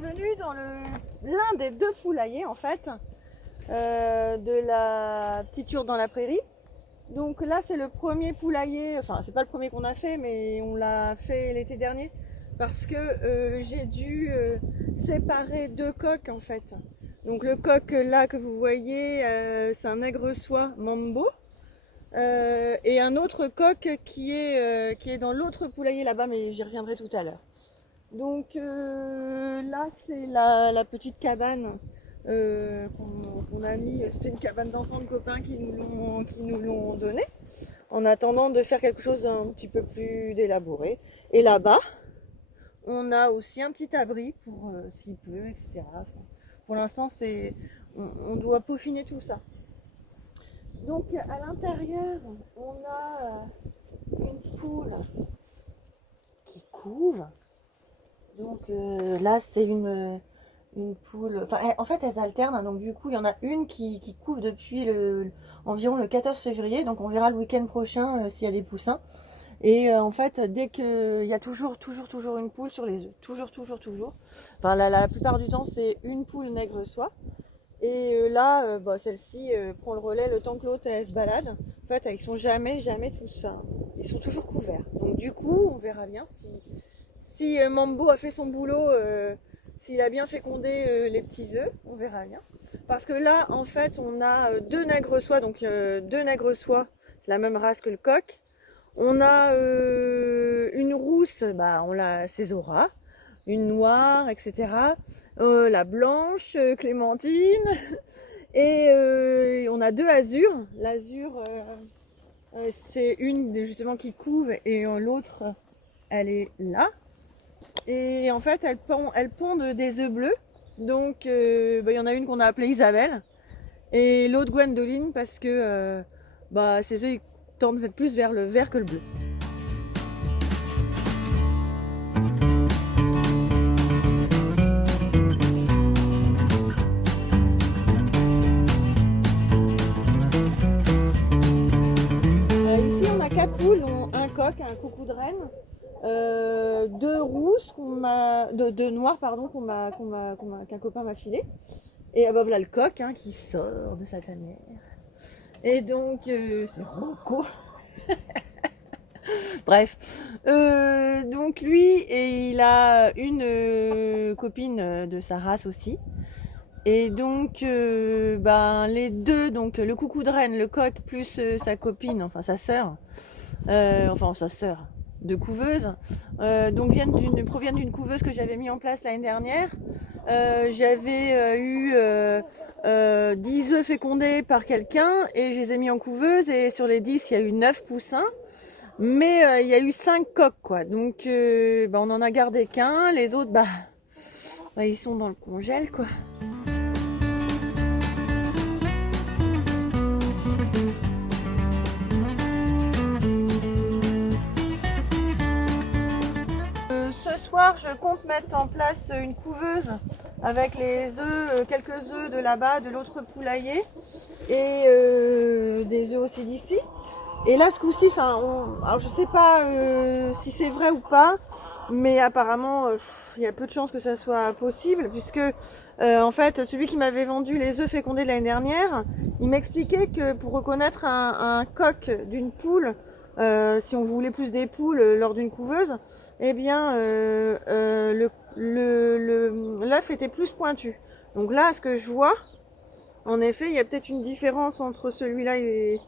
bienvenue dans l'un des deux poulaillers en fait de la petite Hurde dans la prairie. Donc là c'est le premier poulailler, enfin c'est pas le premier qu'on a fait mais on l'a fait l'été dernier parce que j'ai dû séparer deux coqs en fait. Donc le coq là que vous voyez c'est un aigre-soie Mambo et un autre coq qui est dans l'autre poulailler là-bas, mais j'y reviendrai tout à l'heure. Donc là c'est la petite cabane qu'on a mis, c'est une cabane d'enfants de copains qui nous l'ont donnée en attendant de faire quelque chose d'un petit peu plus élaboré. Et là-bas on a aussi un petit abri pour s'il pleut, etc. Enfin, pour l'instant on doit peaufiner tout ça. Donc à l'intérieur on a une poule qui couve. Donc là c'est une poule, enfin en fait elles alternent, hein, donc du coup il y en a une qui couve depuis environ le 14 février, donc on verra le week-end prochain s'il y a des poussins. Et en fait dès qu'il y a toujours une poule sur les œufs, toujours. Enfin la plupart du temps c'est une poule nègre-soie. Et là, celle-ci prend le relais le temps que l'autre elle se balade. En fait, ils sont jamais tous, enfin, ils sont toujours couverts. Donc du coup, on verra bien si Mambo a fait son boulot, s'il a bien fécondé les petits œufs, on verra bien. Parce que là, en fait, on a deux nègre-soie, donc deux nègre-soie, c'est la même race que le coq. On a une rousse, on l'a Césora, une noire, etc. La blanche, Clémentine, et on a deux azur. L'azur, c'est une justement qui couve et l'autre, elle est là. Et en fait, elles pondent des œufs bleus. Donc, il y en a une qu'on a appelée Isabelle et l'autre Gwendoline parce que ces œufs ils tendent plus vers le vert que le bleu. Ici, on a 4 poules, dont un coq, un coucou de reine. Deux rousses deux noires pardon qu'un copain m'a filé, et voilà le coq qui sort de sa tanière, et donc c'est Rocco. Bref, donc lui, et il a une copine de sa race aussi, et donc les deux, donc le coucou de reine, le coq plus sa copine, enfin sa sœur, de couveuse, donc proviennent d'une couveuse que j'avais mis en place l'année dernière. J'avais eu 10 œufs fécondés par quelqu'un et je les ai mis en couveuse, et sur les 10 il y a eu 9 poussins, mais il y a eu 5 coqs quoi. Donc on en a gardé qu'un, les autres ils sont dans le congèle quoi. Ce soir, je compte mettre en place une couveuse avec les œufs, quelques œufs de là-bas, de l'autre poulailler, et des œufs aussi d'ici. Et là, ce coup-ci, alors je sais pas si c'est vrai ou pas, mais apparemment, il y a peu de chances que ça soit possible, puisque en fait, celui qui m'avait vendu les œufs fécondés l'année dernière, il m'expliquait que pour reconnaître un coq d'une poule, si on voulait plus des poules lors d'une couveuse, eh bien l'œuf était plus pointu. Donc là, ce que je vois, en effet, il y a peut-être une différence entre celui-là et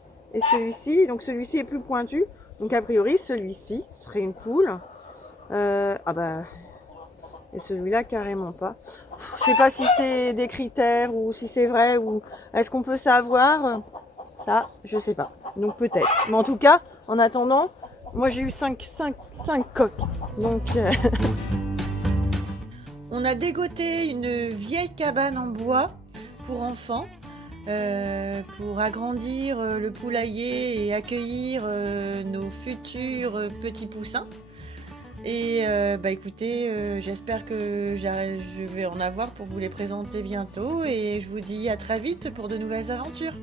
celui-ci. Donc celui-ci est plus pointu. Donc a priori, celui-ci serait une poule. Et celui-là carrément pas. Je sais pas si c'est des critères ou si c'est vrai, ou est-ce qu'on peut savoir ça, je sais pas. Donc peut-être. Mais en tout cas, en attendant, moi j'ai eu 5 coqs. Donc on a dégoté une vieille cabane en bois pour enfants, pour agrandir le poulailler et accueillir nos futurs petits poussins. Et écoutez, j'espère que je vais en avoir pour vous les présenter bientôt, et je vous dis à très vite pour de nouvelles aventures.